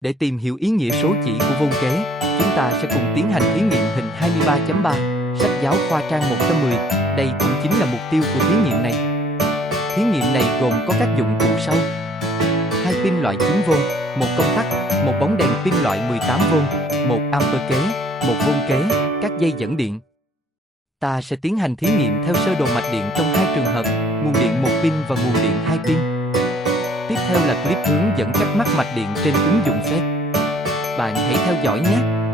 Để tìm hiểu ý nghĩa số chỉ của vô kế, chúng ta sẽ cùng tiến hành thí nghiệm hình 23.3, sách giáo khoa trang 110. Đây cũng chính là mục tiêu của thí nghiệm này. Thí nghiệm này gồm có các dụng cụ sau: 2 pin loại 9V, 1 công tắc, 1 bóng đèn pin loại 18V, 1 amper kế, 1 V kế, các dây dẫn điện. Ta sẽ tiến hành thí nghiệm theo sơ đồ mạch điện trong hai trường hợp, nguồn điện 1 pin và nguồn điện 2 pin. Tiếp theo là clip hướng dẫn cách mắc mạch điện trên ứng dụng phép. Bạn hãy theo dõi nhé!